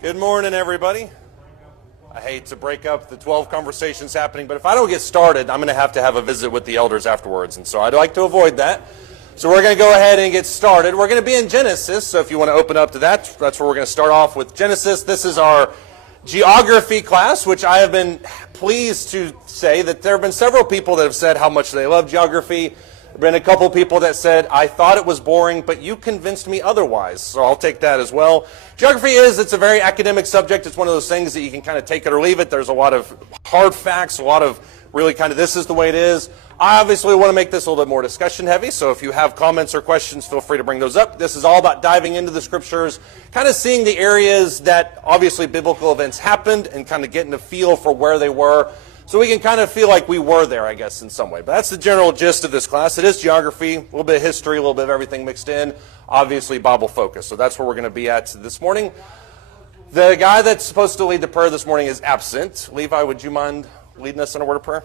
Good morning, everybody. I hate to break up the 12 conversations happening, but if I don't get started, I'm going to have a visit with the elders afterwards, and so I'd like to avoid that. So we're going to go ahead and get started. We're going to be in Genesis, so if you want to open up to that, that's where we're going to start off with Genesis. This is our geography class, which I have been pleased to say that there have been several people that have said how much they love geography. There have been a couple people that said, I thought it was boring, but you convinced me otherwise. So I'll take that as well. Geography it's a very academic subject. It's one of those things that you can kind of take it or leave it. There's a lot of hard facts, a lot of really kind of this is the way it is. I obviously want to make this a little bit more discussion heavy, so if you have comments or questions, feel free to bring those up. This is all about diving into the scriptures, kind of seeing the areas that obviously biblical events happened and kind of getting a feel for where they were. So we can kind of feel like we were there, I guess, in some way. But that's the general gist of this class. It is geography, a little bit of history, a little bit of everything mixed in. Obviously, Bible focus. So that's where we're going to be at this morning. The guy that's supposed to lead the prayer this morning is absent. Levi, would you mind leading us in a word of prayer?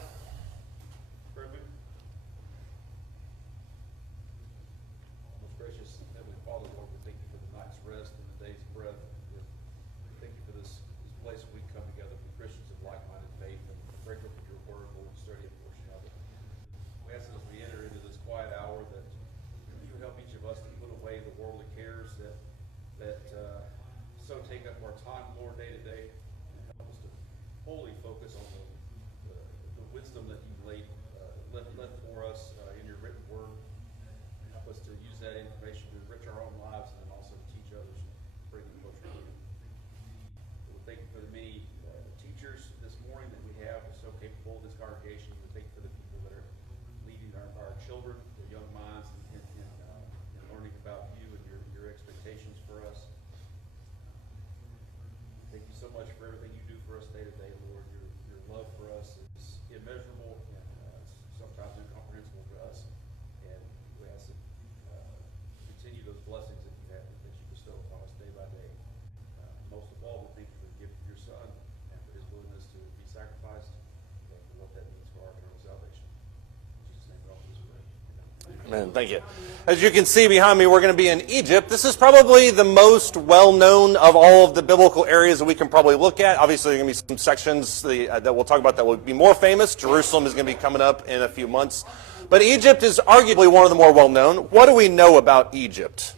Thank you. As you can see behind me, we're going to be in Egypt. This is probably the most well-known of all of the biblical areas that we can probably look at. Obviously, there are going to be some sections that we'll talk about that will be more famous. Jerusalem is going to be coming up in a few months. But Egypt is arguably one of the more well-known. What do we know about Egypt?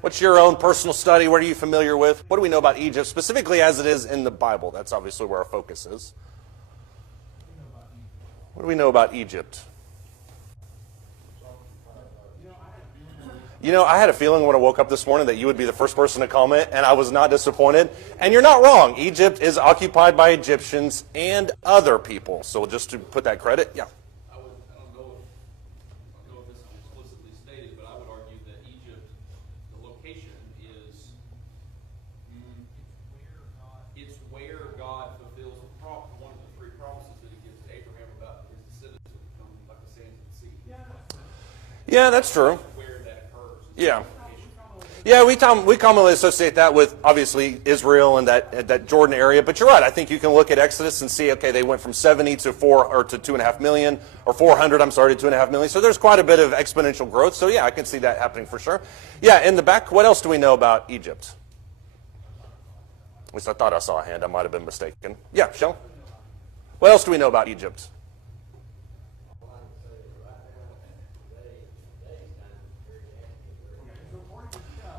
What's your own personal study? What are you familiar with? What do we know about Egypt, specifically as it is in the Bible? That's obviously where our focus is. What do we know about Egypt? You know, I had a feeling when I woke up this morning that you would be the first person to comment, and I was not disappointed. And you're not wrong. Egypt is occupied by Egyptians and other people. So just to put that credit, yeah. I don't know if this is explicitly stated, but I would argue that Egypt, the location is, it's where God fulfills one of the three promises that he gives to Abraham about his descendants will become like the sands of the sea. Yeah, that's true. Yeah. Yeah, we commonly associate that with, obviously, Israel and that Jordan area. But you're right. I think you can look at Exodus and see, okay, they went from 70 to 2.5 million, or 400, to 2.5 million. So there's quite a bit of exponential growth. So, yeah, I can see that happening for sure. Yeah, in the back, what else do we know about Egypt? At least I thought I saw a hand. I might have been mistaken. Yeah, Shell? What else do we know about Egypt?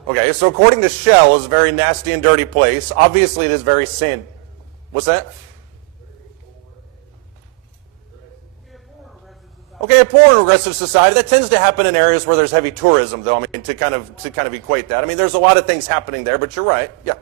Okay, so according to Shell, it's a very nasty and dirty place. Obviously, it is very sandy. What's that? Okay, a poor and aggressive society. That tends to happen in areas where there's heavy tourism, though. I mean, to kind of equate that. I mean, there's a lot of things happening there, but you're right. Yeah.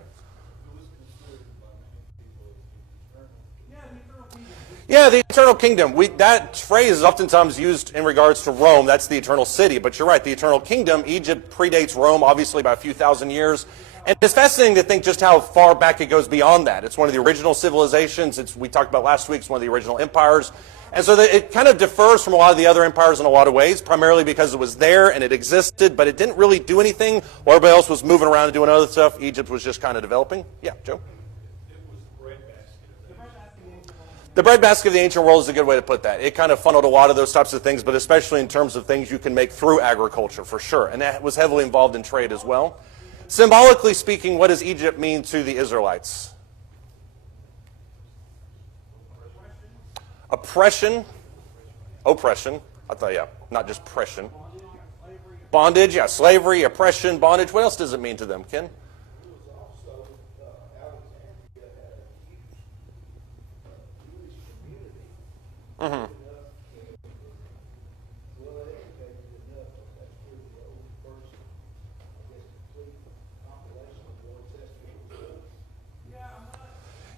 Yeah, the eternal kingdom. That phrase is oftentimes used in regards to Rome. That's the eternal city. But you're right, the eternal kingdom. Egypt predates Rome, obviously, by a few thousand years. And it's fascinating to think just how far back it goes beyond that. It's one of the original civilizations. We talked about last week. It's one of the original empires. And so it kind of differs from a lot of the other empires in a lot of ways, primarily because it was there and it existed, but it didn't really do anything. While everybody else was moving around and doing other stuff, Egypt was just kind of developing. Yeah, Joe? The breadbasket of the ancient world is a good way to put that. It kind of funneled a lot of those types of things, but especially in terms of things you can make through agriculture, for sure. And that was heavily involved in trade as well. Symbolically speaking, what does Egypt mean to the Israelites? Oppression. Oppression. I thought, yeah, not just pression. Bondage, yeah, slavery, oppression, bondage. What else does it mean to them, Ken? Mm-hmm.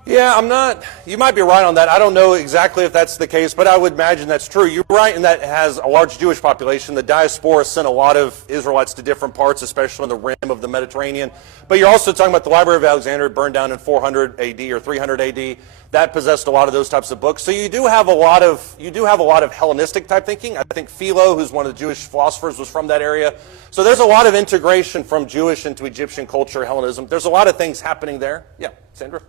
Yeah, I'm not, you might be right on that. I don't know exactly if that's the case, but I would imagine that's true. You're right in that it has a large Jewish population. The diaspora sent a lot of Israelites to different parts, especially on the rim of the Mediterranean. But you're also talking about the Library of Alexandria, burned down in 400 AD or 300 AD. That possessed a lot of those types of books. So you do have a lot of Hellenistic type thinking. I think Philo, who's one of the Jewish philosophers, was from that area. So there's a lot of integration from Jewish into Egyptian culture, Hellenism. There's a lot of things happening there. Yeah, Sandra?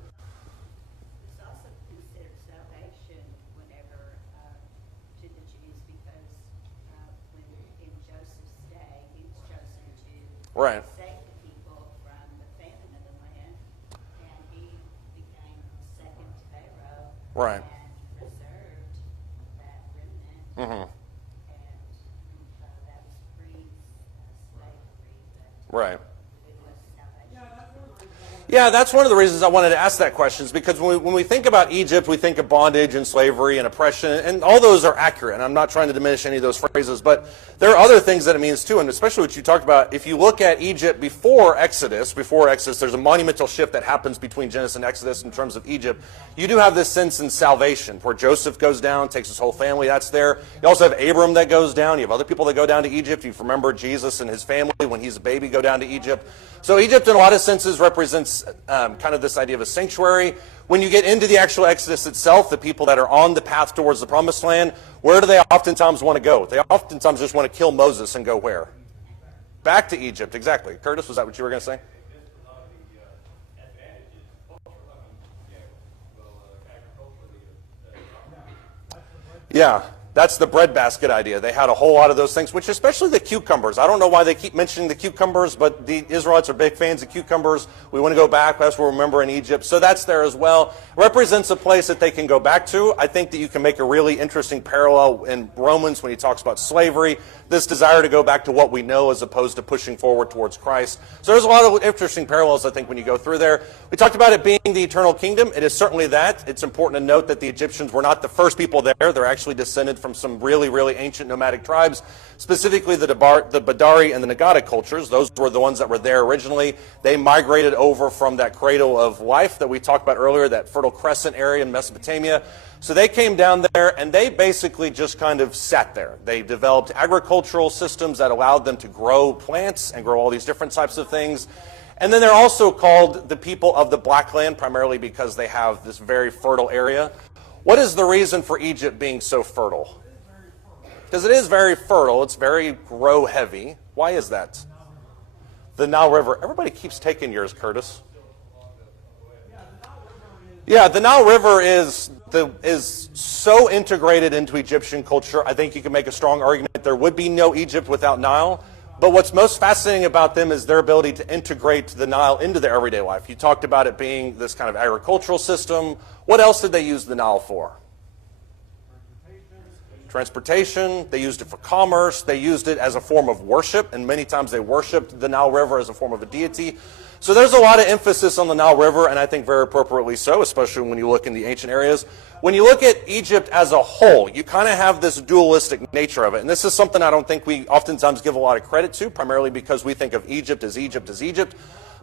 Right. Saved the people from the famine of the land, and he became second Pharaoh. Right. And preserved that remnant. Mm-hmm. And that was pre-slavery, but Right. it was salvation. Yeah, that's one of the reasons I wanted to ask that question, is because when we think about Egypt, we think of bondage and slavery and oppression, and all those are accurate, and I'm not trying to diminish any of those phrases, but there are other things that it means too, and especially what you talked about. If you look at Egypt before Exodus, there's a monumental shift that happens between Genesis and Exodus in terms of Egypt. You do have this sense in salvation, where Joseph goes down, takes his whole family, that's there. You also have Abram that goes down. You have other people that go down to Egypt. You remember Jesus and his family when he's a baby go down to Egypt. So Egypt, in a lot of senses, represents kind of this idea of a sanctuary. When you get into the actual Exodus itself, the people that are on the path towards the Promised Land, where do they oftentimes want to go? They oftentimes just want to kill Moses and go where? Back to Egypt, exactly. Curtis, was that what you were going to say? Yeah, that's the breadbasket idea. They had a whole lot of those things, which especially the cucumbers. I don't know why they keep mentioning the cucumbers, but the Israelites are big fans of cucumbers. We want to go back. That's what we remember in Egypt. So that's there as well. Represents a place that they can go back to. I think that you can make a really interesting parallel in Romans when he talks about slavery, this desire to go back to what we know as opposed to pushing forward towards Christ. So there's a lot of interesting parallels, I think, when you go through there. We talked about it being the eternal kingdom. It is certainly that. It's important to note that the Egyptians were not the first people there. They're actually descended from some really, really ancient nomadic tribes, specifically the Badari and the Nagata cultures. Those were the ones that were there originally. They migrated over from that cradle of life that we talked about earlier, that Fertile Crescent area in Mesopotamia. So they came down there and they basically just kind of sat there. They developed agricultural systems that allowed them to grow plants and grow all these different types of things. And then they're also called the people of the Black Land, primarily because they have this very fertile area. What is the reason for Egypt being so fertile? Because it is very fertile. It's very grow heavy. Why is that? The Nile River. Everybody keeps taking yours, Curtis. Yeah, the Nile River is so integrated into Egyptian culture. I think you can make a strong argument there would be no Egypt without Nile. But what's most fascinating about them is their ability to integrate the Nile into their everyday life. You talked about it being this kind of agricultural system. What else did they use the Nile for? Transportation. They used it for commerce. They used it as a form of worship, and many times they worshipped the Nile River as a form of a deity. So there's a lot of emphasis on the Nile River, and I think very appropriately so, especially when you look in the ancient areas. When you look at Egypt as a whole, you kind of have this dualistic nature of it. And this is something I don't think we oftentimes give a lot of credit to, primarily because we think of Egypt as Egypt as Egypt.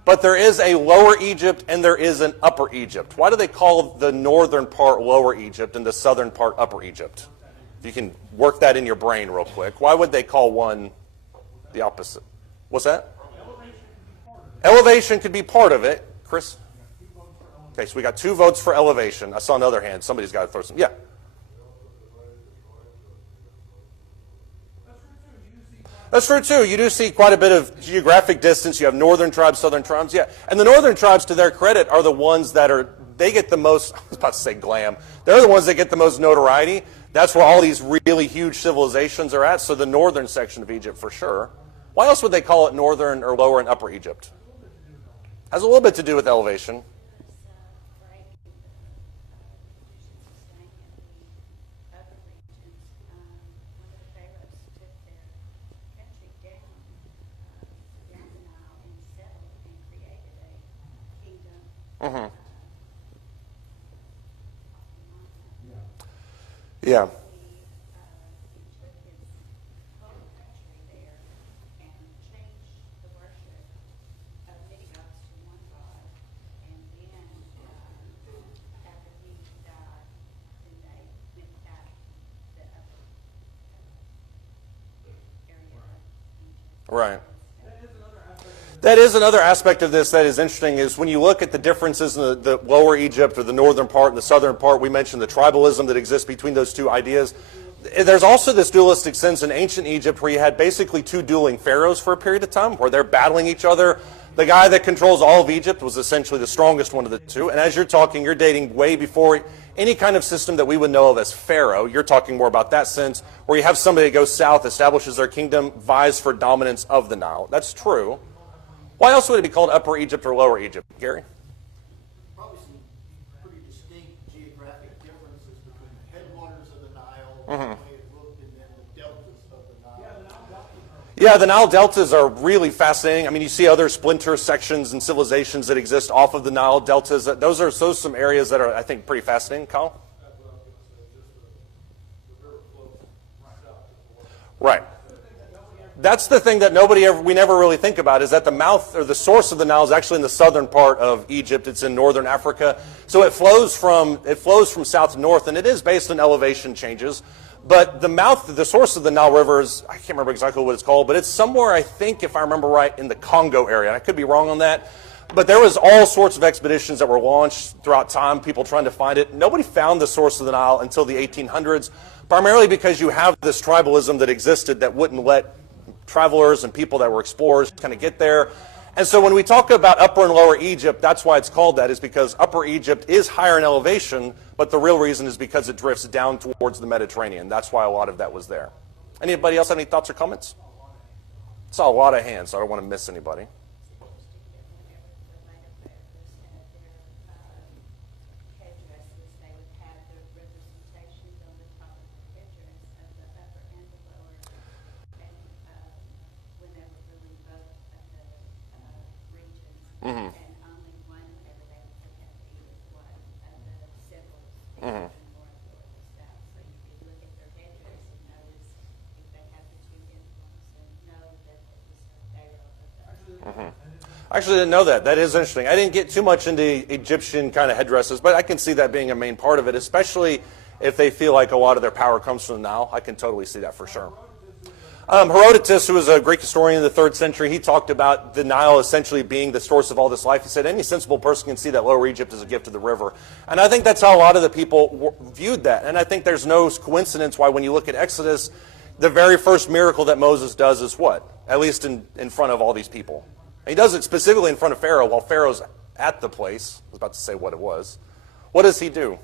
But there is a lower Egypt and there is an upper Egypt. Why do they call the northern part lower Egypt and the southern part upper Egypt? If you can work that in your brain real quick. Why would they call one the opposite? What's that? Elevation could be part of it. Chris? Okay, so we got 2 votes for elevation. I saw another hand. Somebody's got to throw some. Yeah. That's true, too. You do see quite a bit of geographic distance. You have northern tribes, southern tribes. Yeah. And the northern tribes, to their credit, are the ones that they get the most, I was about to say glam. They're the ones that get the most notoriety. That's where all these really huge civilizations are at. So the northern section of Egypt, for sure. Why else would they call it northern or lower and upper Egypt? Has a little bit to do with elevation. break sustain in the other regions. One of the pharaohs took their country down the Nile and settled and created a kingdom. Yeah. He took his whole country there and changed the worship of many gods to one God. And then, after he died, then they went back the upper area of Egypt. Right. That is another aspect of this that is interesting, is when you look at the differences in the lower Egypt or the northern part and the southern part, we mentioned the tribalism that exists between those two ideas. There's also this dualistic sense in ancient Egypt where you had basically two dueling pharaohs for a period of time where they're battling each other. The guy that controls all of Egypt was essentially the strongest one of the two. And as you're talking, you're dating way before any kind of system that we would know of as pharaoh. You're talking more about that sense where you have somebody that goes south, establishes their kingdom, vies for dominance of the Nile. That's true. Why else would it be called Upper Egypt or Lower Egypt, Gary? Probably some pretty distinct geographic differences between the headwaters of the Nile, the way it looked, and then the deltas of the Nile. Yeah, the Nile deltas are really fascinating. I mean, you see other splinter sections and civilizations that exist off of the Nile deltas. Those are some areas that are, I think, pretty fascinating. Kyle? Right. That's the thing that we never really think about, is that the mouth or the source of the Nile is actually in the southern part of Egypt. It's in northern Africa. So it flows from south to north, and it is based on elevation changes. But the source of the Nile River is, I can't remember exactly what it's called, but it's somewhere, I think, if I remember right, in the Congo area. I could be wrong on that. But there was all sorts of expeditions that were launched throughout time, people trying to find it. Nobody found the source of the Nile until the 1800s, primarily because you have this tribalism that existed that wouldn't let travelers and people that were explorers kind of get there. And so when we talk about Upper and Lower Egypt, that's why it's called that, is because Upper Egypt is higher in elevation, but the real reason is because it drifts down towards the Mediterranean. That's why a lot of that was there. Anybody else have any thoughts or comments? I saw a lot of hands, so I don't want to miss anybody. And only one whenever they would take out the either one of the symbols in the north or the south. So you could look at their headdress and notice if they have the two emblems and know that it was a pharaoh of the I actually didn't know that. That is interesting. I didn't get too much into Egyptian kind of headdresses, but I can see that being a main part of it, especially if they feel like a lot of their power comes from the Nile. I can totally see that for sure. Herodotus, who was a Greek historian in the 3rd century, he talked about the Nile essentially being the source of all this life. He said any sensible person can see that Lower Egypt is a gift of the river. And I think that's how a lot of the people viewed that. And I think there's no coincidence why when you look at Exodus, the very first miracle that Moses does is what? At least in front of all these people. And he does it specifically in front of Pharaoh while Pharaoh's at the place. I was about to say what it was. What does he do?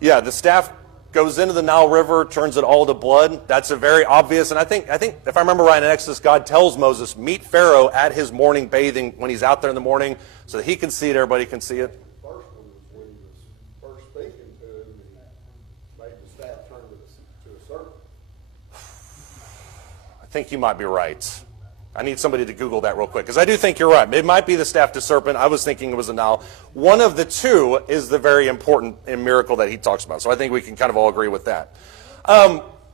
Yeah, the staff goes into the Nile River, turns it all to blood. That's a very obvious, and I think if I remember right in Exodus, God tells Moses, meet Pharaoh at his morning bathing when he's out there in the morning so that he can see it, everybody can see it. The first one was when he was first speaking to him, and he made the staff turn to a serpent. I think you might be right. I need somebody to Google that real quick, because I do think you're right. It might be the staff to serpent. I was thinking it was a Nile. One of the two is the very important miracle that he talks about. So I think we can kind of all agree with that.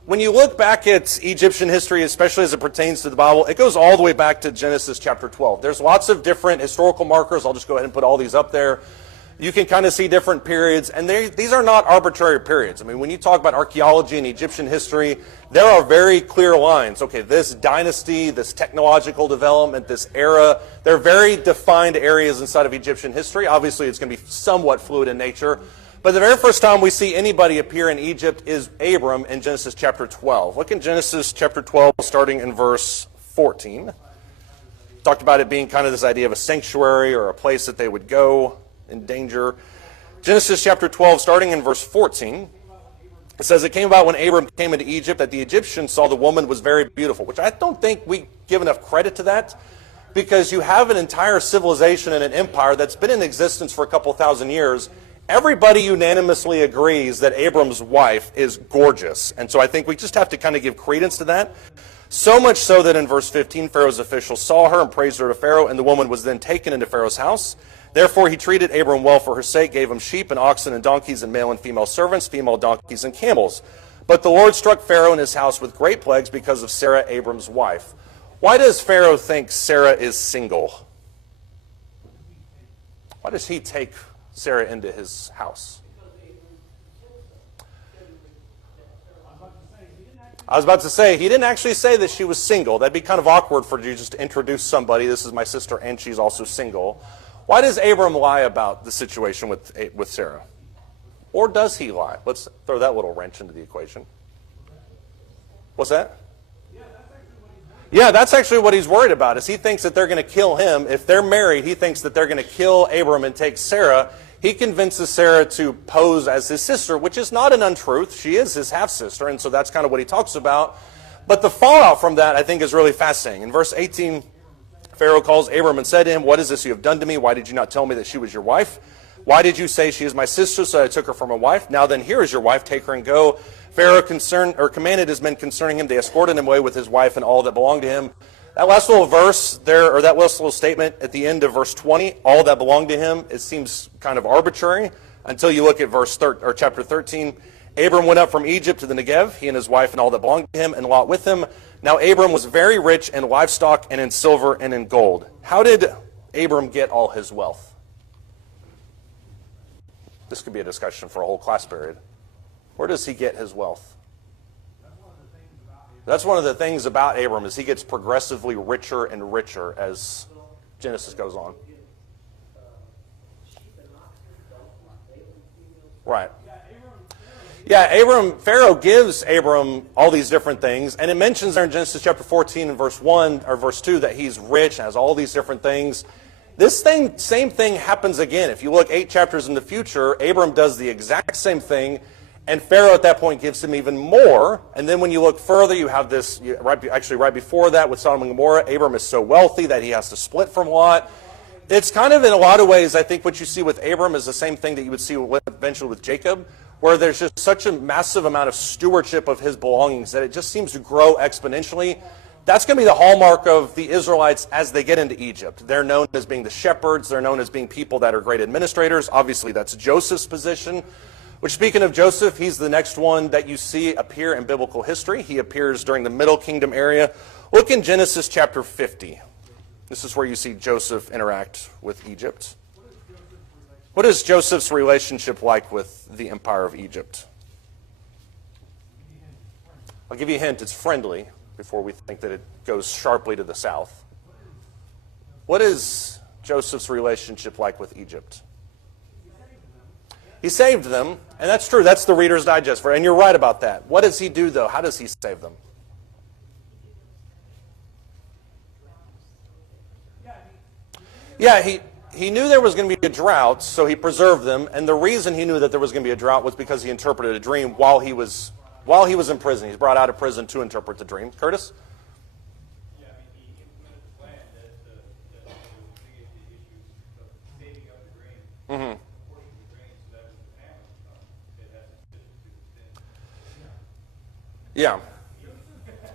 When you look back at Egyptian history, especially as it pertains to the Bible, it goes all the way back to Genesis chapter 12. There's lots of different historical markers. I'll just go ahead and put all these up there. You can kind of see different periods, and these are not arbitrary periods. I mean, when you talk about archaeology and Egyptian history, there are very clear lines. Okay, this dynasty, this technological development, this era, they're very defined areas inside of Egyptian history. Obviously, it's going to be somewhat fluid in nature. But the very first time we see anybody appear in Egypt is Abram in Genesis chapter 12. Look in Genesis chapter 12, starting in verse 14. Talked about it being kind of this idea of a sanctuary or a place that they would go in danger. Genesis chapter 12, starting in verse 14. It says, it came about when Abram came into Egypt that the Egyptians saw the woman was very beautiful, which I don't think we give enough credit to that, because you have an entire civilization and an empire that's been in existence for a couple thousand years. Everybody unanimously agrees that Abram's wife is gorgeous. And so I think we just have to kind of give credence to that. So much so that in verse 15, Pharaoh's officials saw her and praised her to Pharaoh, and the woman was then taken into Pharaoh's house. Therefore he treated Abram well for her sake, gave him sheep and oxen and donkeys and male and female servants, female donkeys and camels. But the Lord struck Pharaoh and his house with great plagues because of Sarah, Abram's wife. Why does Pharaoh think Sarah is single? Why does he take Sarah into his house? I was about to say, he didn't actually say that she was single. That'd be kind of awkward for you just to introduce somebody. This is my sister and she's also single. Why does Abram lie about the situation with Sarah? Or does he lie? Let's throw that little wrench into the equation. What's that? Yeah, that's actually what he's worried about, is he thinks that they're going to kill him. If they're married, he thinks that they're going to kill Abram and take Sarah. He convinces Sarah to pose as his sister, which is not an untruth. She is his half-sister, and so that's kind of what he talks about. But the fallout from that, I think, is really fascinating. In verse 18, Pharaoh calls Abram and said to him, "What is this you have done to me? Why did you not tell me that she was your wife? Why did you say she is my sister, so I took her for my wife? Now then, here is your wife, take her and go." Pharaoh commanded his men concerning him. They escorted him away with his wife and all that belonged to him. That last little verse there, or that last little statement at the end of verse 20, all that belonged to him, it seems kind of arbitrary until you look at chapter 13. Abram went up from Egypt to the Negev, he and his wife and all that belonged to him, and Lot with him. Now Abram was very rich in livestock and in silver and in gold. How did Abram get all his wealth? This could be a discussion for a whole class period. Where does he get his wealth? That's one of the things about Abram, is he gets progressively richer and richer as Genesis goes on. Right. Yeah, Pharaoh gives Abram all these different things, and it mentions there in Genesis chapter 14 and verse 1 or verse 2 that he's rich and has all these different things. This same thing happens again. If you look 8 chapters in the future, Abram does the exact same thing, and Pharaoh at that point gives him even more. And then when you look further, you have this, right before that with Sodom and Gomorrah, Abram is so wealthy that he has to split from Lot. It's kind of, in a lot of ways, I think what you see with Abram is the same thing that you would see eventually with Jacob, where there's just such a massive amount of stewardship of his belongings that it just seems to grow exponentially. That's going to be the hallmark of the Israelites as they get into Egypt. They're known as being the shepherds. They're known as being people that are great administrators. Obviously, that's Joseph's position. Which, speaking of Joseph, he's the next one that you see appear in biblical history. He appears during the Middle Kingdom area. Look in Genesis chapter 50. This is where you see Joseph interact with Egypt. What is Joseph's relationship like with the empire of Egypt? I'll give you a hint. It's friendly, before we think that it goes sharply to the south. What is Joseph's relationship like with Egypt? He saved them, and that's true. That's the Reader's Digest, and you're right about that. What does he do, though? How does he save them? Yeah, he knew there was going to be a drought, so he preserved them, and the reason he knew that there was going to be a drought was because he interpreted a dream while he was in prison. He's brought out of prison to interpret the dream. Curtis? Yeah, he implemented the plan that mitigate the issues of saving up the grain. Mm-hmm.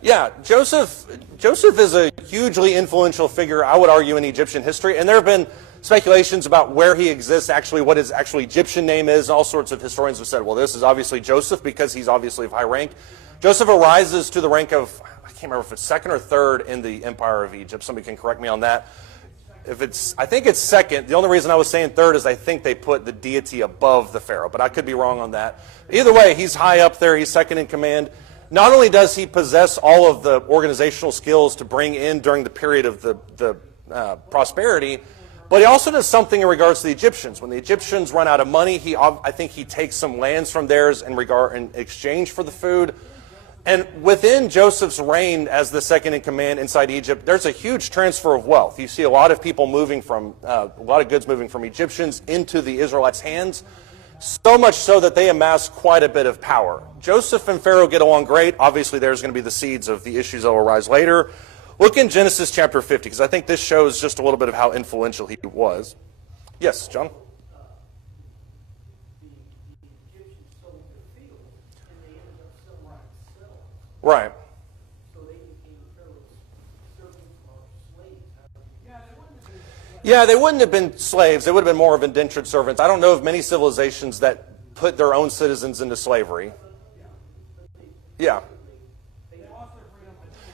Yeah, Joseph is a hugely influential figure, I would argue, in Egyptian history. And there have been speculations about where he exists, actually, what his actual Egyptian name is. All sorts of historians have said, well, this is obviously Joseph because he's obviously of high rank. Joseph arises to the rank of, I can't remember if it's second or third in the Empire of Egypt. Somebody can correct me on that. I think it's second. The only reason I was saying third is I think they put the deity above the pharaoh, but I could be wrong on that. Either way, he's high up there. He's second in command. Not only does he possess all of the organizational skills to bring in during the period of the prosperity, but he also does something in regards to the Egyptians. When the Egyptians run out of money, I think he takes some lands from theirs in exchange for the food. And within Joseph's reign as the second in command inside Egypt, there's a huge transfer of wealth. You see a lot of people a lot of goods moving from Egyptians into the Israelites' hands. So much so that they amass quite a bit of power. Joseph and Pharaoh get along great. Obviously, there's going to be the seeds of the issues that will arise later. Look in Genesis chapter 50, because I think this shows just a little bit of how influential he was. Yes, John? The Egyptians sold their fields, and they ended up selling themselves. Right. So they became Pharaoh's servants or slaves. Yeah, they wouldn't have been slaves. They would have been more of indentured servants. I don't know of many civilizations that put their own citizens into slavery. Yeah.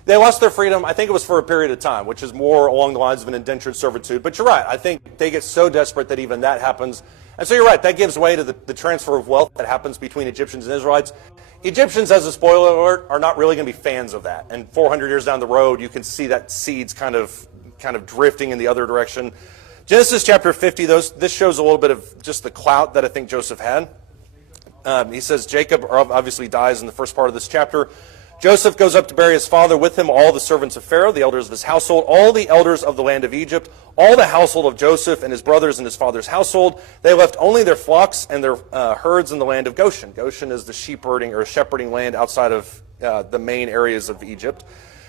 They lost their freedom. I think it was for a period of time, which is more along the lines of an indentured servitude. But you're right. I think they get so desperate that even that happens. And so you're right. That gives way to the transfer of wealth that happens between Egyptians and Israelites. Egyptians, as a spoiler alert, are not really going to be fans of that. And 400 years down the road, you can see that seeds kind of drifting in the other direction. Genesis chapter 50, this shows a little bit of just the clout that I think Joseph had. He says Jacob obviously dies in the first part of this chapter. Joseph goes up to bury his father, with him all the servants of Pharaoh, the elders of his household, all the elders of the land of Egypt, all the household of Joseph and his brothers and his father's household. They left only their flocks and their herds in the land of Goshen. Goshen is the shepherding land outside of the main areas of Egypt.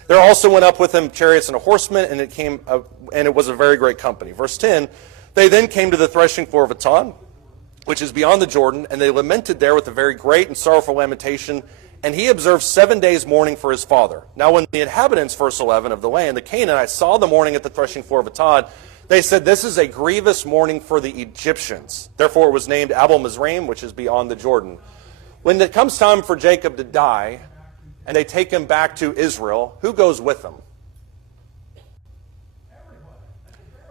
There also went up with him chariots and a horseman, and it was a very great company. Verse 10, they then came to the threshing floor of Etan, which is beyond the Jordan, and they lamented there with a very great and sorrowful lamentation. And he observed 7 days mourning for his father. Now when the inhabitants, verse 11, of the land, the Canaanites, saw the mourning at the threshing floor of Etan, they said, this is a grievous mourning for the Egyptians. Therefore it was named Abel Mizraim, which is beyond the Jordan. When it comes time for Jacob to die, and they take him back to Israel, who goes with them?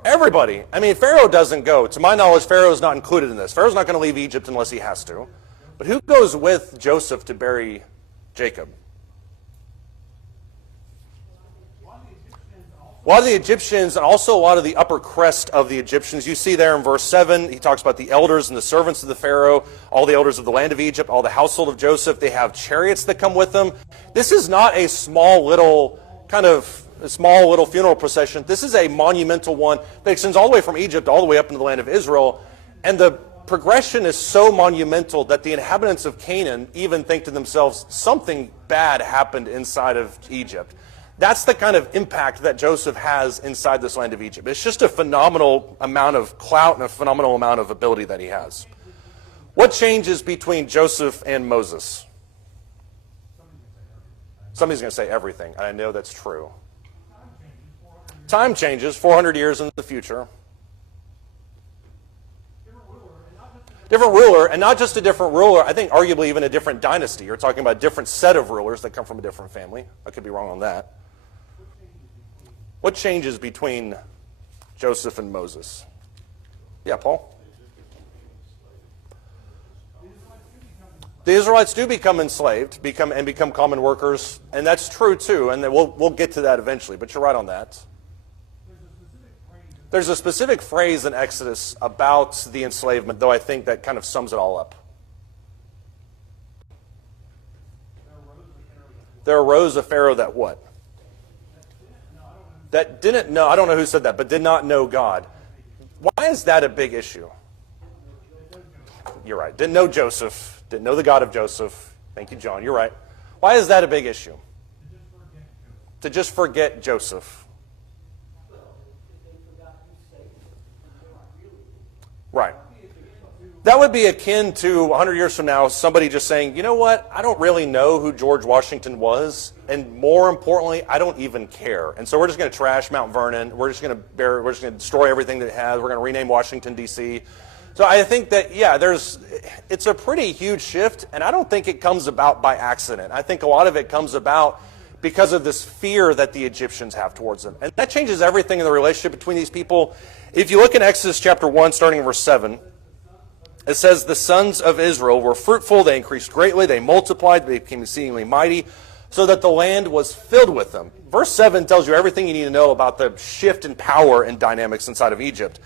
Everybody. I mean, Pharaoh doesn't go. To my knowledge, Pharaoh is not included in this. Pharaoh's not going to leave Egypt unless he has to. But who goes with Joseph to bury Jacob? A lot of the Egyptians, and also a lot of the upper crest of the Egyptians. You see there in verse 7, he talks about the elders and the servants of the Pharaoh, all the elders of the land of Egypt, all the household of Joseph. They have chariots that come with them. This is not a small little funeral procession. This is a monumental one that extends all the way from Egypt all the way up into the land of Israel. And the progression is so monumental that the inhabitants of Canaan even think to themselves, something bad happened inside of Egypt. That's the kind of impact that Joseph has inside this land of Egypt. It's just a phenomenal amount of clout and a phenomenal amount of ability that he has. What changes between Joseph and Moses? Somebody's going to say everything, and I know that's true. Time changes, 400 years in the future. Different ruler, and not just a different ruler, I think arguably even a different dynasty. You're talking about a different set of rulers that come from a different family. I could be wrong on that. What changes between Joseph and Moses? Yeah, Paul? The Israelites do become enslaved, become common workers, and that's true too, and we'll get to that eventually, but you're right on that. There's a specific phrase in Exodus about the enslavement, though I think that kind of sums it all up. There arose a Pharaoh that what? That didn't know, I don't know who said that, but did not know God. Why is that a big issue? You're right. Didn't know Joseph. Didn't know the God of Joseph. Thank you, John. You're right. Why is that a big issue? To just forget Joseph. Right. That would be akin to 100 years from now, somebody just saying, you know what, I don't really know who George Washington was, and more importantly, I don't even care. And so we're just going to trash Mount Vernon. We're just going to destroy everything that it has. We're going to rename Washington, D.C. So I think that, yeah, it's a pretty huge shift, and I don't think it comes about by accident. I think a lot of it comes about because of this fear that the Egyptians have towards them. And that changes everything in the relationship between these people. If you look in Exodus chapter 1, starting in verse 7, it says, the sons of Israel were fruitful, they increased greatly, they multiplied, they became exceedingly mighty, so that the land was filled with them. Verse 7 tells you everything you need to know about the shift in power and dynamics inside of Egypt.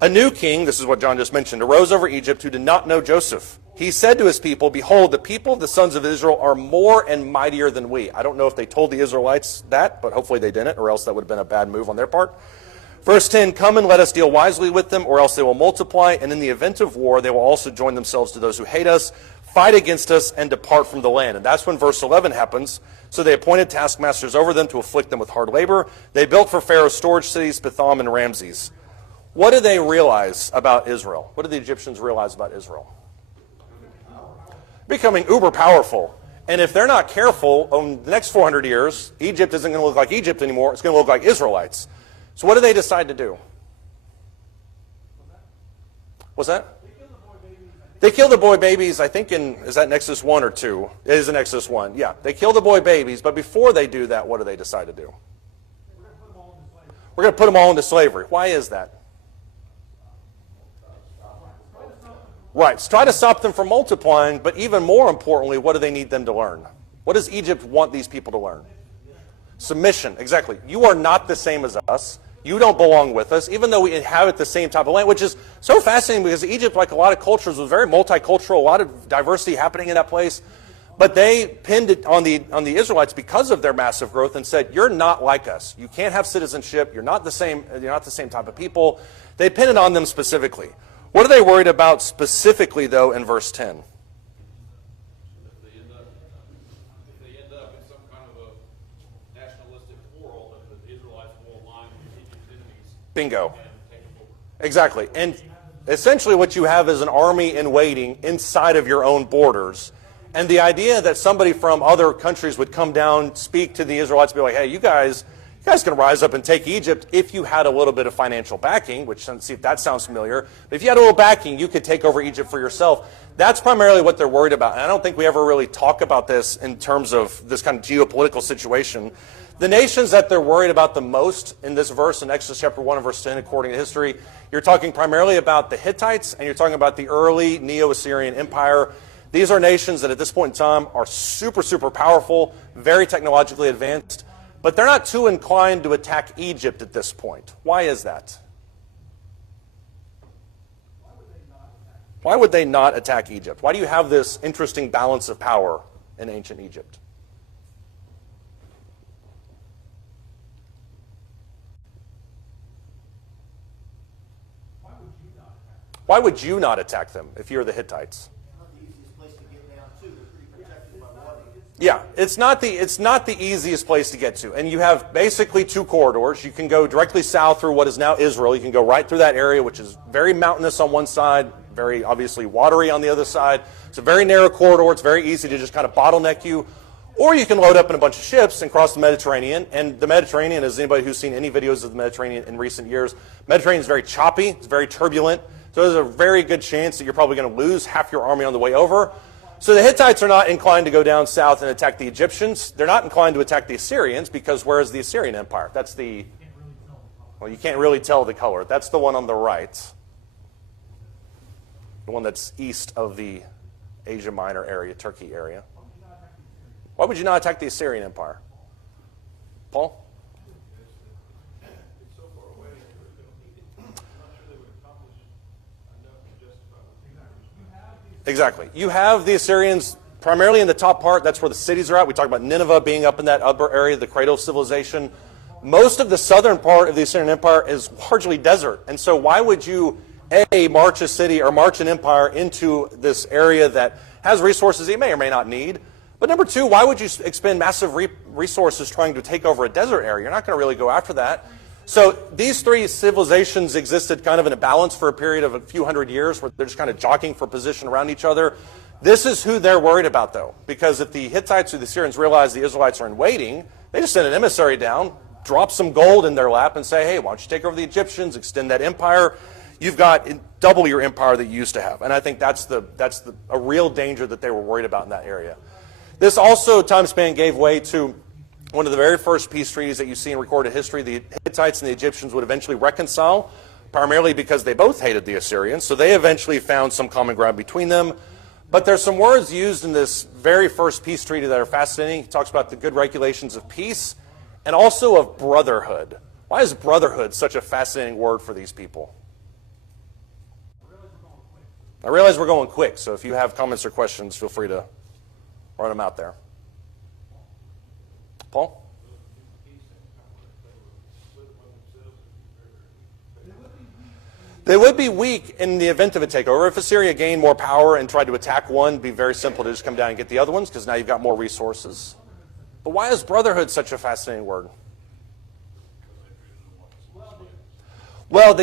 A new king, this is what John just mentioned, arose over Egypt who did not know Joseph. He said to his people, behold, the people of the sons of Israel are more and mightier than we. I don't know if they told the Israelites that, but hopefully they didn't, or else that would have been a bad move on their part. Verse 10, come and let us deal wisely with them, or else they will multiply, and in the event of war, they will also join themselves to those who hate us, fight against us, and depart from the land. And that's when verse 11 happens. So they appointed taskmasters over them to afflict them with hard labor. They built for Pharaoh storage cities, Pithom and Ramses. What did they realize about Israel? What did the Egyptians realize about Israel? Becoming uber powerful. And if they're not careful, in the next 400 years, Egypt isn't going to look like Egypt anymore. It's going to look like Israelites. So what do they decide to do? What's that? They kill the boy babies, I think is that in Exodus 1 or 2? It is in Exodus 1, yeah. They kill the boy babies, but before they do that, what do they decide to do? We're going to put them all into slavery. Why is that? Right, so try to stop them from multiplying, but even more importantly, what do they need them to learn? What does Egypt want these people to learn? Submission, exactly. You are not the same as us. You don't belong with us, even though we inhabit the same type of land, which is so fascinating because Egypt, like a lot of cultures, was very multicultural, a lot of diversity happening in that place. But they pinned it on the Israelites because of their massive growth and said, you're not like us. You can't have citizenship. You're not the same type of people. They pinned it on them specifically. What are they worried about specifically, though, in verse 10? If they end up in some kind of a nationalistic quarrel, that the Israelites will align with Egypt's enemies. Bingo. And take them over. Exactly. And essentially what you have is an army in waiting inside of your own borders. And the idea that somebody from other countries would come down, speak to the Israelites, be like, hey, you guys can rise up and take Egypt if you had a little bit of financial backing, which, let's see if that sounds familiar. But if you had a little backing, you could take over Egypt for yourself. That's primarily what they're worried about. And I don't think we ever really talk about this in terms of this kind of geopolitical situation. The nations that they're worried about the most in this verse, in Exodus chapter 1 and verse 10, according to history, you're talking primarily about the Hittites, and you're talking about the early Neo-Assyrian Empire. These are nations that at this point in time are super, super powerful, very technologically advanced, but they're not too inclined to attack Egypt at this point. Why is that? Why would they not attack Egypt? Why do you have this interesting balance of power in ancient Egypt? Why would you not attack them if you're the Hittites? Not the easiest place to get down to. They're pretty protected by water. Yeah, it's not the easiest place to get to. And you have basically two corridors. You can go directly south through what is now Israel. You can go right through that area, which is very mountainous on one side, very obviously watery on the other side. It's a very narrow corridor. It's very easy to just kind of bottleneck you. Or you can load up in a bunch of ships and cross the Mediterranean. And the Mediterranean, as anybody who's seen any videos of the Mediterranean in recent years, Mediterranean is very choppy. It's very turbulent. So there's a very good chance that you're probably going to lose half your army on the way over. So the Hittites are not inclined to go down south and attack the Egyptians. They're not inclined to attack the Assyrians because where is the Assyrian Empire? That's the, well, you can't really tell the color. That's the one on the right. The one that's east of the Asia Minor area, Turkey area. Why would you not attack the Assyrian Empire? Paul? It's so far away, I'm not sure they would accomplish enough to justify what. Exactly. You have the Assyrians primarily in the top part. That's where the cities are at. We talk about Nineveh being up in that upper area, the cradle of civilization. Most of the southern part of the Assyrian Empire is largely desert. And so why would you, A, march a city or march an empire into this area that has resources you may or may not need? But number two, why would you expend massive resources trying to take over a desert area? You're not going to really go after that. So these three civilizations existed kind of in a balance for a period of a few hundred years where they're just kind of jockeying for position around each other. This is who they're worried about, though, because if the Hittites or the Assyrians realize the Israelites are in waiting, they just send an emissary down, drop some gold in their lap, and say, hey, why don't you take over the Egyptians, extend that empire? You've got double your empire that you used to have. And I think that's a real danger that they were worried about in that area. This also, time span, gave way to one of the very first peace treaties that you see in recorded history. The Hittites and the Egyptians would eventually reconcile, primarily because they both hated the Assyrians. So they eventually found some common ground between them. But there's some words used in this very first peace treaty that are fascinating. He talks about the good regulations of peace and also of brotherhood. Why is brotherhood such a fascinating word for these people? I realize we're going quick, so if you have comments or questions, feel free to run them out there. Paul? They would be weak in the event of a takeover. If Assyria gained more power and tried to attack one, it'd be very simple to just come down and get the other ones because now you've got more resources. But why is brotherhood such a fascinating word? Well,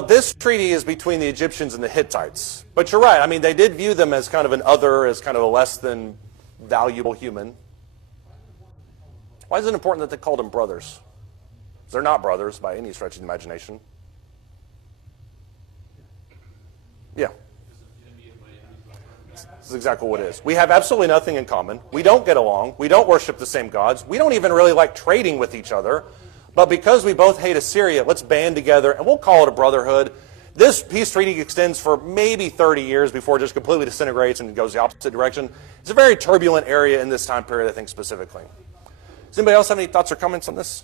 this treaty is between the Egyptians and the Hittites. But you're right. I mean, they did view them as kind of an other, as kind of a less than valuable human. Why is it important that they called them brothers? They're not brothers by any stretch of the imagination. Yeah. This is exactly what it is. We have absolutely nothing in common. We don't get along. We don't worship the same gods. We don't even really like trading with each other. But because we both hate Assyria, let's band together and we'll call it a brotherhood. This peace treaty extends for maybe 30 years before it just completely disintegrates and goes the opposite direction. It's a very turbulent area in this time period, I think, specifically. Does anybody else have any thoughts or comments on this?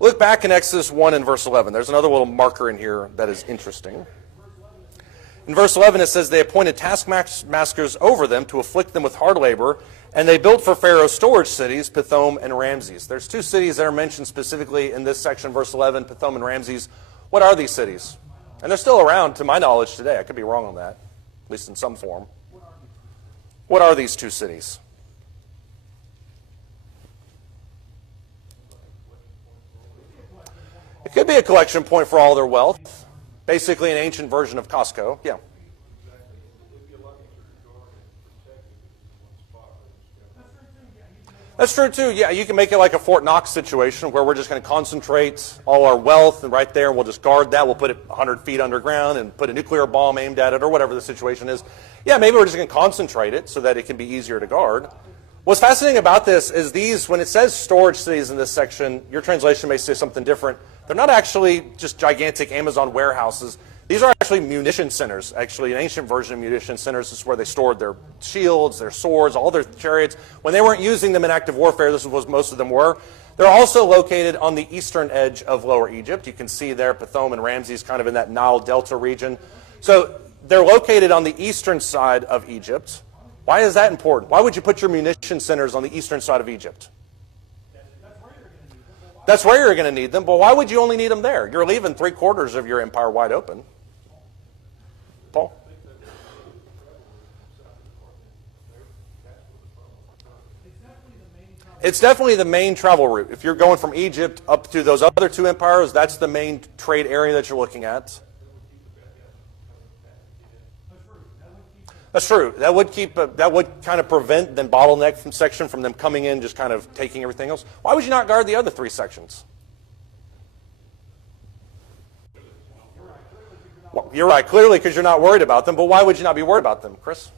Look back in Exodus 1 and verse 11. There's another little marker in here that is interesting. In verse 11 it says, they appointed taskmasters over them to afflict them with hard labor, and they built for Pharaoh storage cities, Pithom and Ramses. There's two cities that are mentioned specifically in this section, verse 11, Pithom and Ramses. What are these cities? And they're still around, to my knowledge, today. I could be wrong on that, at least in some form. What are these two cities? It could be a collection point for all their wealth. Basically an ancient version of Costco. Yeah. That's true too. Yeah, you can make it like a Fort Knox situation where we're just going to concentrate all our wealth and right there, and we'll just guard that. We'll put it 100 feet underground and put a nuclear bomb aimed at it or whatever the situation is. Yeah, maybe we're just going to concentrate it so that it can be easier to guard. What's fascinating about this is these, when it says storage cities in this section, your translation may say something different. They're not actually just gigantic Amazon warehouses. These are actually munition centers. Actually, an ancient version of munition centers is where they stored their shields, their swords, all their chariots. When they weren't using them in active warfare, this is what most of them were. They're also located on the eastern edge of Lower Egypt. You can see there Pithom and Ramses kind of in that Nile Delta region. So they're located on the eastern side of Egypt. Why is that important? Why would you put your munition centers on the eastern side of Egypt? That's where you're going to need them, but why would you only need them there? You're leaving 3/4 of your empire wide open. Paul? It's definitely the main travel route. If you're going from Egypt up to those other two empires, that's the main trade area that you're looking at. That's true. That would kind of prevent the bottleneck section from them coming in, just kind of taking everything else. Why would you not guard the other three sections? Well, you're right, clearly because you're not worried about them, but why would you not be worried about them, Chris?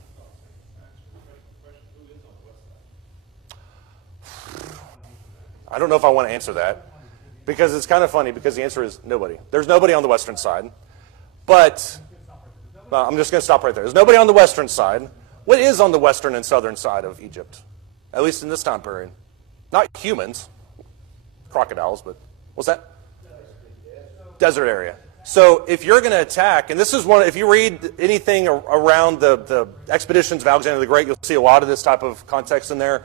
I don't know if I want to answer that, because it's kind of funny, because the answer is nobody. There's nobody on the western side, but I'm just going to stop right there. There's nobody on the western side. What is on the western and southern side of Egypt? At least in this time period. Not humans. Crocodiles, but what's that? Desert area. So if you're going to attack, and this is one, if you read anything around the expeditions of Alexander the Great, you'll see a lot of this type of context in there.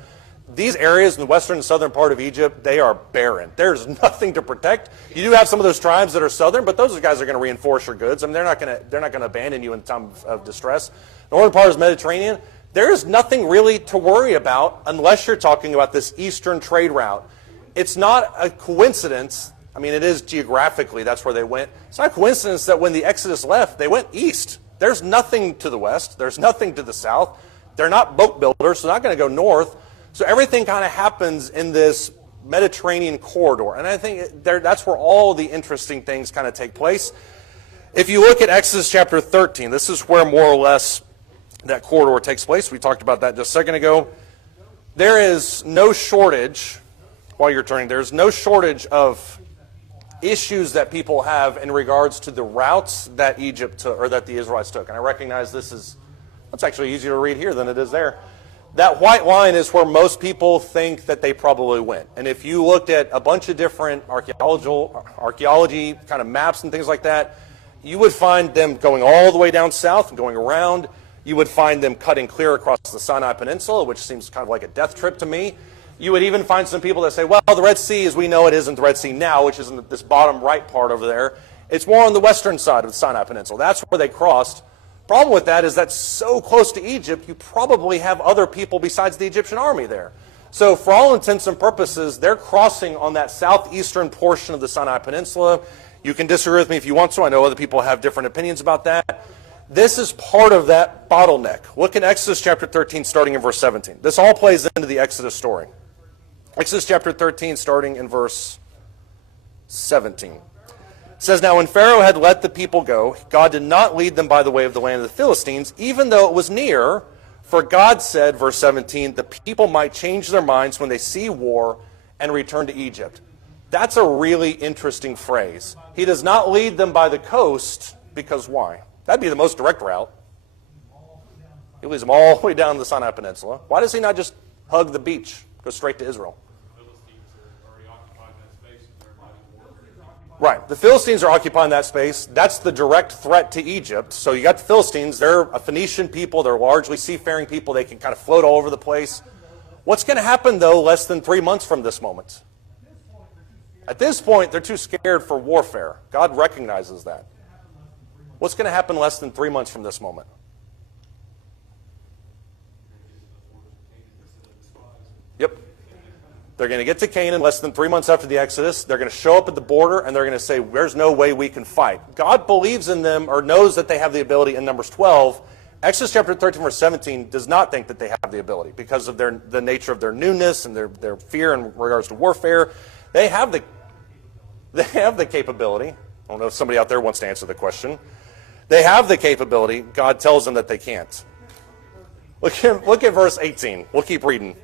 These areas in the western and southern part of Egypt, they are barren. There's nothing to protect. You do have some of those tribes that are southern, but those guys are going to reinforce your goods. I mean, they're not going to abandon you in time of distress. The northern part is Mediterranean. There is nothing really to worry about unless you're talking about this eastern trade route. It's not a coincidence. I mean, it is geographically, that's where they went. It's not a coincidence that when the Exodus left, they went east. There's nothing to the west. There's nothing to the south. They're not boat builders, so they're not going to go north. So everything kind of happens in this Mediterranean corridor. And I think that's where all the interesting things kind of take place. If you look at Exodus chapter 13, this is where more or less that corridor takes place. We talked about that just a second ago. There is no shortage, while you're turning, there's no shortage of issues that people have in regards to the routes that Egypt took, or that the Israelites took. And I recognize it's actually easier to read here than it is there. That white line is where most people think that they probably went. And if you looked at a bunch of different archaeology kind of maps and things like that, you would find them going all the way down south and going around. You would find them cutting clear across the Sinai Peninsula, which seems kind of like a death trip to me. You would even find some people that say, well, the Red Sea, as we know it, isn't the Red Sea now, which is in this bottom right part over there. It's more on the western side of the Sinai Peninsula. That's where they crossed. Problem with that is that's so close to Egypt, you probably have other people besides the Egyptian army there. So for all intents and purposes, they're crossing on that southeastern portion of the Sinai Peninsula. You can disagree with me if you want to. I know other people have different opinions about that. This is part of that bottleneck. Look at Exodus chapter 13, starting in verse 17. This all plays into the Exodus story. Exodus chapter 13, starting in verse 17. It says, now when Pharaoh had let the people go, God did not lead them by the way of the land of the Philistines, even though it was near. For God said, verse 17, the people might change their minds when they see war and return to Egypt. That's a really interesting phrase. He does not lead them by the coast, because why? That'd be the most direct route. He leads them all the way down to the Sinai Peninsula. Why does he not just hug the beach, go straight to Israel? Right. The Philistines are occupying that space. That's the direct threat to Egypt. So you got the Philistines. They're a Phoenician people. They're largely seafaring people. They can kind of float all over the place. What's going to happen, though, less than 3 months from this moment? At this point, they're too scared for warfare. God recognizes that. What's going to happen less than 3 months from this moment? Yep. They're going to get to Canaan less than 3 months after the Exodus. They're going to show up at the border, and they're going to say, there's no way we can fight. God believes in them or knows that they have the ability in Numbers 12. Exodus chapter 13, verse 17 does not think that they have the ability because of the nature of their newness and their fear in regards to warfare. They have the capability. I don't know if somebody out there wants to answer the question. They have the capability. God tells them that they can't. Look at verse 18. We'll keep reading.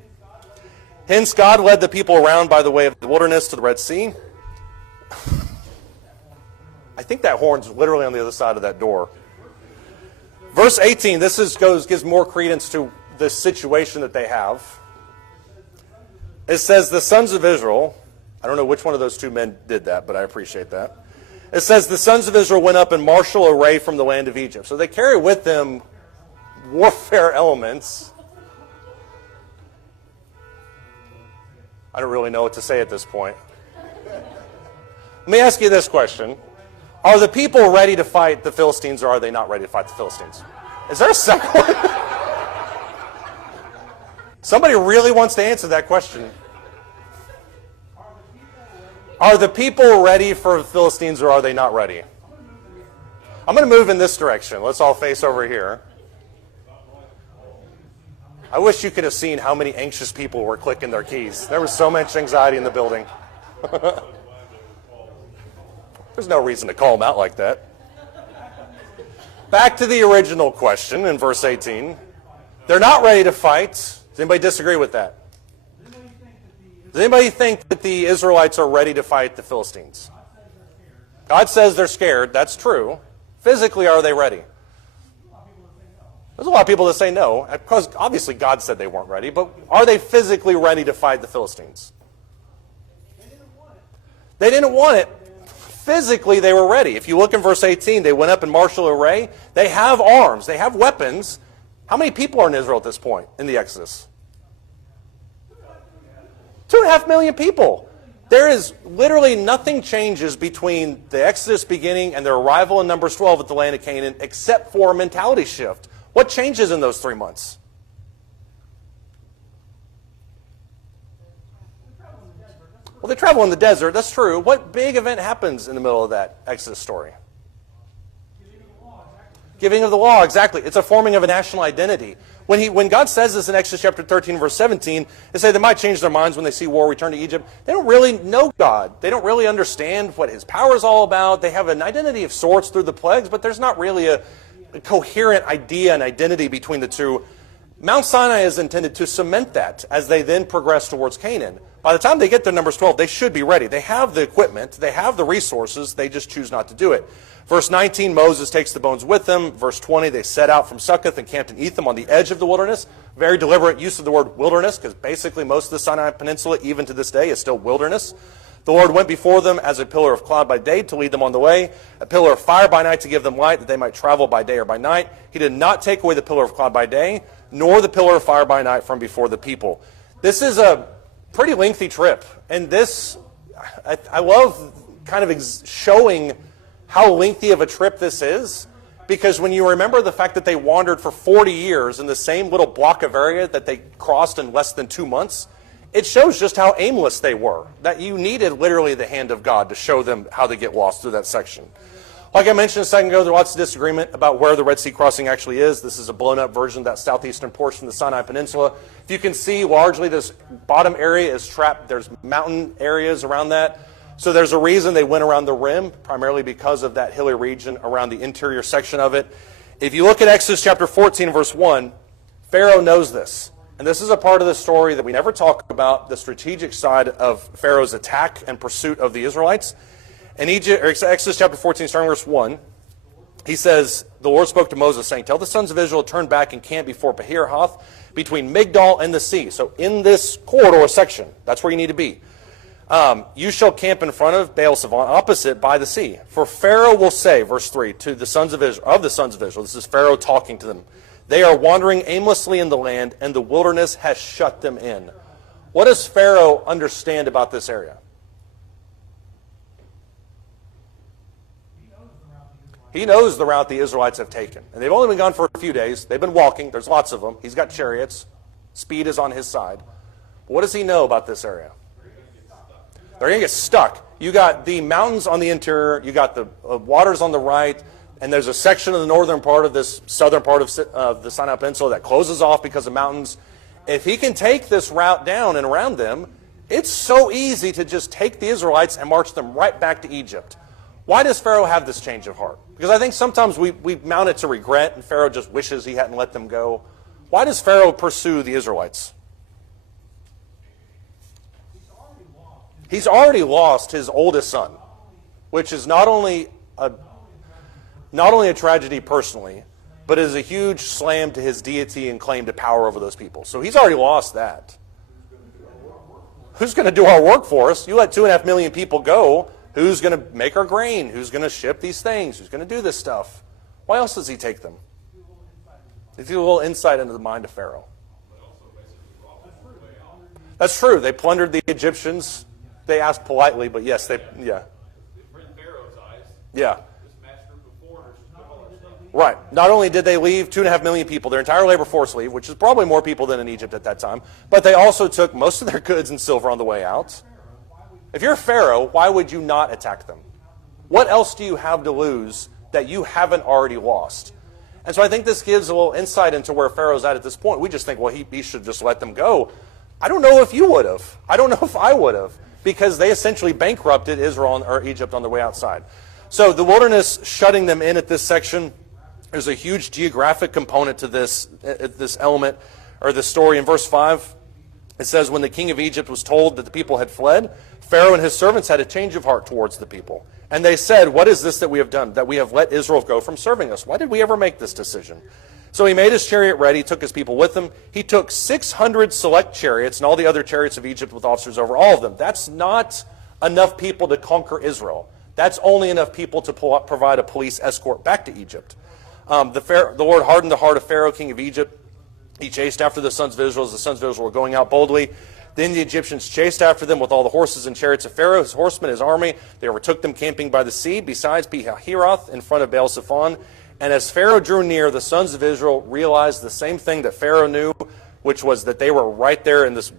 Hence God led the people around by the way of the wilderness to the Red Sea. I think that horn's literally on the other side of that door. Verse 18, gives more credence to the situation that they have. It says, the sons of Israel, I don't know which one of those two men did that, but I appreciate that. It says, the sons of Israel went up in martial array from the land of Egypt. So they carry with them warfare elements. I don't really know what to say at this point. Let me ask you this question. Are the people ready to fight the Philistines, or are they not ready to fight the Philistines? Is there a second one? Somebody really wants to answer that question. Are the people ready for the Philistines, or are they not ready? I'm going to move in this direction. Let's all face over here. I wish you could have seen how many anxious people were clicking their keys. There was so much anxiety in the building. There's no reason to call them out like that. Back to the original question in verse 18. They're not ready to fight. Does anybody disagree with that? Does anybody think that the Israelites are ready to fight the Philistines? God says they're scared. That's true. Physically, are they ready? There's a lot of people that say no, because obviously God said they weren't ready, but are they physically ready to fight the Philistines? They didn't want it. Physically, they were ready. If you look in verse 18, they went up in martial array. They have arms. They have weapons. How many people are in Israel at this point in the Exodus? 2.5 million people. There is literally nothing changes between the Exodus beginning and their arrival in Numbers 12 at the land of Canaan except for a mentality shift. What changes in those 3 months? Well, they travel in the desert. That's true. What big event happens in the middle of that Exodus story? Giving of the law, exactly. It's a forming of a national identity. When God says this in Exodus chapter 13, verse 17, they say they might change their minds when they see war return to Egypt. They don't really know God. They don't really understand what his power is all about. They have an identity of sorts through the plagues, but there's not really a coherent idea and identity between the two. Mount Sinai is intended to cement that as they then progress towards Canaan. By the time they get to Numbers 12, they should be ready. They have the equipment. They have the resources. They just choose not to do it. Verse 19, Moses takes the bones with them. Verse 20, they set out from Succoth and camped in Etham on the edge of the wilderness. Very deliberate use of the word wilderness, because basically most of the Sinai Peninsula, even to this day, is still wilderness. The Lord went before them as a pillar of cloud by day to lead them on the way, a pillar of fire by night to give them light, that they might travel by day or by night. He did not take away the pillar of cloud by day, nor the pillar of fire by night from before the people. This is a pretty lengthy trip, and this, I love kind of showing how lengthy of a trip this is, because when you remember the fact that they wandered for 40 years in the same little block of area that they crossed in less than 2 months, it shows just how aimless they were, that you needed literally the hand of God to show them how to get lost through that section. Like I mentioned a second ago, there's lots of disagreement about where the Red Sea crossing actually is. This is a blown-up version of that southeastern portion of the Sinai Peninsula. If you can see, largely this bottom area is trapped. There's mountain areas around that. So there's a reason they went around the rim, primarily because of that hilly region around the interior section of it. If you look at Exodus chapter 14, verse 1, Pharaoh knows this. And this is a part of the story that we never talk about, the strategic side of Pharaoh's attack and pursuit of the Israelites. In Exodus chapter 14, starting verse 1, he says, the Lord spoke to Moses, saying, tell the sons of Israel to turn back and camp before Pihir-Hath, between Migdol and the sea. So in this corridor section, that's where you need to be. You shall camp in front of Baal-Zephon, opposite by the sea. For Pharaoh will say, verse 3, to the sons of Israel, this is Pharaoh talking to them, they are wandering aimlessly in the land, and the wilderness has shut them in. What does Pharaoh understand about this area? He knows the route the Israelites have taken. And they've only been gone for a few days. They've been walking. There's lots of them. He's got chariots. Speed is on his side. But what does he know about this area? They're going to get stuck. You got the mountains on the interior. You got the waters on the right. And there's a section of the northern part of this southern part of the Sinai Peninsula that closes off because of mountains. If he can take this route down and around them, it's so easy to just take the Israelites and march them right back to Egypt. Why does Pharaoh have this change of heart? Because I think sometimes we mount it to regret, and Pharaoh just wishes he hadn't let them go. Why does Pharaoh pursue the Israelites? He's already lost his oldest son, which is not only a tragedy personally, but is a huge slam to his deity and claim to power over those people. So he's already lost that. Who's going to do our work for us? You let 2.5 million people go. Who's going to make our grain? Who's going to ship these things? Who's going to do this stuff? Why else does he take them? Give you a little insight into the mind of Pharaoh. That's true. They plundered the Egyptians. They asked politely, but yes, In Pharaoh's eyes, yeah. this mass group of foreigners took all their stuff. Right. Not only did they leave 2.5 million people, their entire labor force leave, which is probably more people than in Egypt at that time, but they also took most of their goods and silver on the way out. If you're Pharaoh, why would you not attack them? What else do you have to lose that you haven't already lost? And so I think this gives a little insight into where Pharaoh's at this point. We just think, well, he should just let them go. I don't know if you would have. I don't know if I would have, because they essentially bankrupted Israel or Egypt on their way outside. So the wilderness shutting them in at this section, there's a huge geographic component to this element, or this story. In verse 5, it says, when the king of Egypt was told that the people had fled, Pharaoh and his servants had a change of heart towards the people. And they said, what is this that we have done, that we have let Israel go from serving us? Why did we ever make this decision? So he made his chariot ready, took his people with him. He took 600 select chariots and all the other chariots of Egypt with officers over all of them. That's not enough people to conquer Israel. That's only enough people to provide a police escort back to Egypt. The Lord hardened the heart of Pharaoh, king of Egypt. He chased after the sons of Israel as the sons of Israel were going out boldly. Then the Egyptians chased after them with all the horses and chariots of Pharaoh, his horsemen, his army. They overtook them camping by the sea, besides Pi-hahiroth in front of Baal-Zephon. And as Pharaoh drew near, the sons of Israel realized the same thing that Pharaoh knew, which was that they were right there in this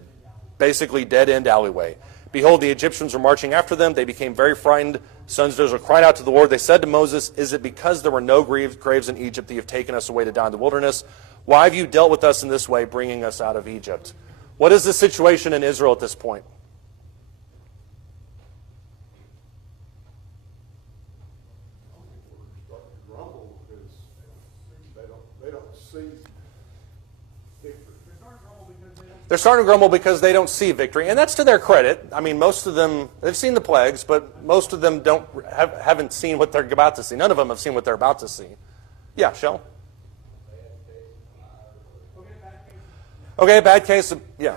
basically dead-end alleyway. Behold, the Egyptians were marching after them. They became very frightened. The sons of Israel cried out to the Lord. They said to Moses, is it because there were no graves in Egypt that you have taken us away to die in the wilderness? Why have you dealt with us in this way, bringing us out of Egypt? What is the situation in Israel at this point? Starting to grumble because they don't see victory. They're starting to grumble because they don't see victory, and that's to their credit. I mean, most of them, they've seen the plagues, but most of them haven't seen what they're about to see. None of them have seen what they're about to see. Yeah, Shell? Okay, bad case. Yeah.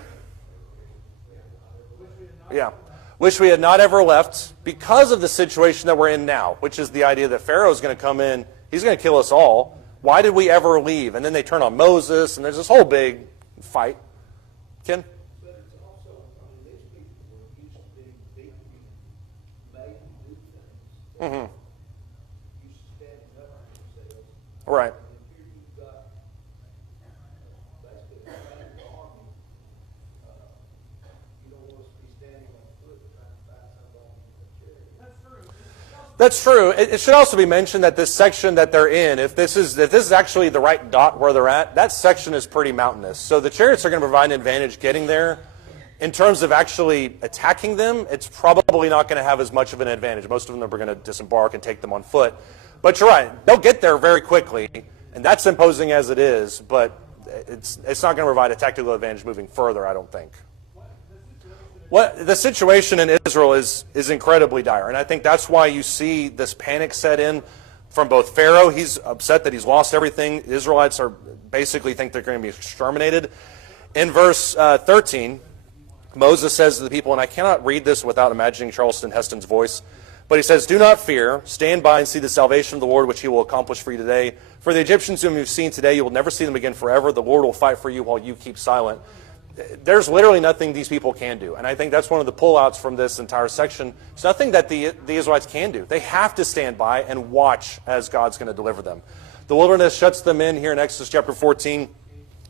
Wish we had not ever left because of the situation that we're in now, which is the idea that Pharaoh's going to come in, he's going to kill us all. Why did we ever leave? And then they turn on Moses, and there's this whole big fight. Ken? But it's also, I mean, these people were used to being beaten, made to do things. Mm-hmm. Used to standing up for themselves. Right. And here you've got basically a standing army. You don't want us to be standing on foot trying to find somebody in the chariot. That's true. That's true. It should also be mentioned that this section that they're in, if this is actually the right dot where they're at, that section is pretty mountainous. So the chariots are going to provide an advantage getting there. In terms of actually attacking them, it's probably not going to have as much of an advantage. Most of them are going to disembark and take them on foot. But you're right. They'll get there very quickly, and that's imposing as it is, but it's not going to provide a tactical advantage moving further, I don't think. The situation in Israel is incredibly dire, and I think that's why you see this panic set in from both Pharaoh. He's upset that he's lost everything. The Israelites are basically think they're going to be exterminated. In verse 13, Moses says to the people, and I cannot read this without imagining Charleston Heston's voice, but he says, "Do not fear. Stand by and see the salvation of the Lord, which he will accomplish for you today. For the Egyptians whom you've seen today, you will never see them again forever. The Lord will fight for you while you keep silent." There's literally nothing these people can do. And I think that's one of the pullouts from this entire section. It's nothing that the Israelites can do. They have to stand by and watch as God's going to deliver them. The wilderness shuts them in here in Exodus chapter 14.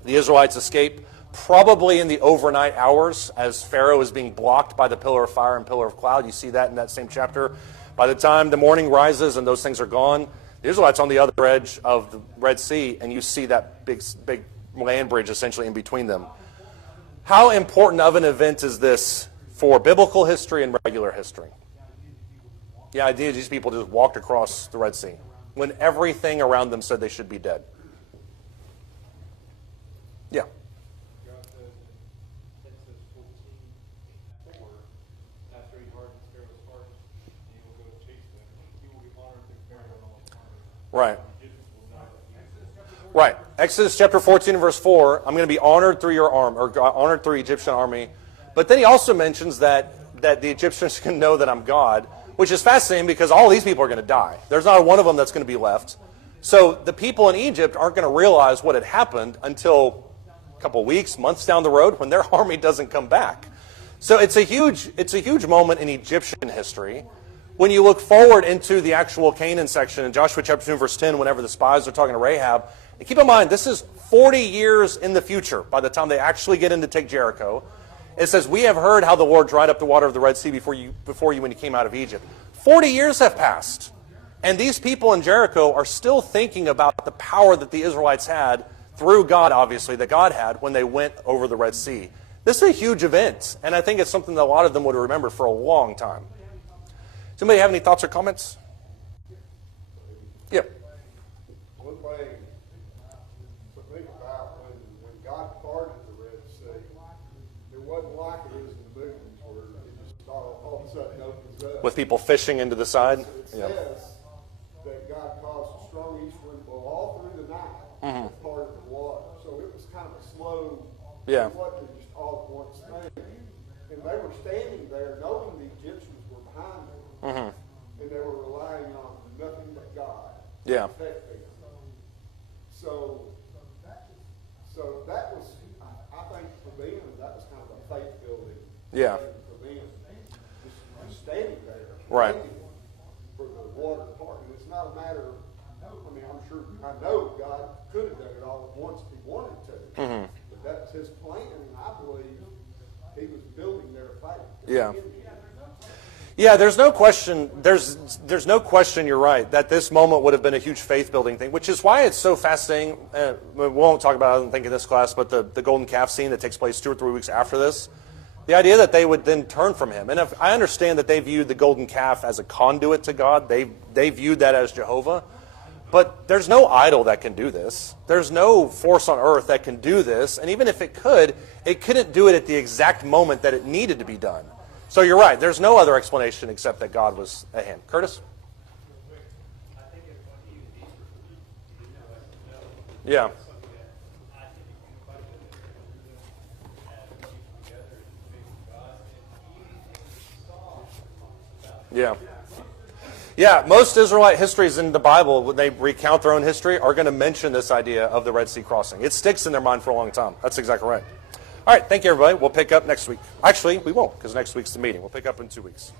The Israelites escape probably in the overnight hours as Pharaoh is being blocked by the pillar of fire and pillar of cloud. You see that in that same chapter. By the time the morning rises and those things are gone, the Israelites on the other edge of the Red Sea, and you see that big land bridge essentially in between them. How important of an event is this for biblical history and regular history? The idea these people just walked across the Red Sea when everything around them said they should be dead. Yeah. God says in Exodus 14:4, after he hardens Pharaoh's heart, he will go chase them. He will be honored through Pharaoh and all his army. Right. The Egyptians will know that he is Right. Exodus chapter 14 verse 4, I'm going to be honored through your arm, or honored through Egyptian army. But then he also mentions that the Egyptians can know that I'm God, which is fascinating because all these people are going to die. There's not one of them that's going to be left. So the people in Egypt aren't going to realize what had happened until a couple weeks, months down the road when their army doesn't come back. So it's a huge moment in Egyptian history. When you look forward into the actual Canaan section in Joshua chapter 2 verse 10, whenever the spies are talking to Rahab, and keep in mind, this is 40 years in the future by the time they actually get in to take Jericho. It says, "We have heard how the Lord dried up the water of the Red Sea before you when you came out of Egypt." 40 years have passed. And these people in Jericho are still thinking about the power that the Israelites had, through God, obviously, that God had when they went over the Red Sea. This is a huge event, and I think it's something that a lot of them would remember for a long time. Does anybody have any thoughts or comments? Yeah. One thing to think about when God parted the Red Sea, it wasn't like it is in the movies where it just all of a sudden opens up. With people fishing into the side? It Yeah. says that God caused a strong east wind to blow all through the night and part of the water. So it was kind of a slow, Yeah. it wasn't just all at once thing. And they were standing there knowing the Egyptians were behind them. And they were relying on nothing but God Yeah. to protect them. So that was, I think for them, that was kind of a faith building. Yeah. thing for them. Just standing there. Right. waiting For the water to part. And it's not a matter of, I mean, I know God could have done it all at once if he wanted to. But that's his plan, and I believe he was building their faith. Yeah. Yeah, there's no question. There's no question. You're right that this moment would have been a huge faith-building thing, which is why it's so fascinating. We won't talk about it, I don't think, in this class, but the golden calf scene that takes place 2 or 3 weeks after this, the idea that they would then turn from him. And if I understand that they viewed the golden calf as a conduit to God, they viewed that as Jehovah. But there's no idol that can do this. There's no force on earth that can do this. And even if it couldn't do it at the exact moment that it needed to be done. So you're right. There's no other explanation except that God was at hand. Curtis? I think it's when he used Easter, he didn't know us to know. Yeah. Something that I think is unified with it, and people together and faith in God. And even in the song Yeah. Yeah, most Israelite histories in the Bible, when they recount their own history, are going to mention this idea of the Red Sea crossing. It sticks in their mind for a long time. That's exactly right. All right, thank you, everybody. We'll pick up next week. Actually, we won't, because next week's the meeting. We'll pick up in 2 weeks.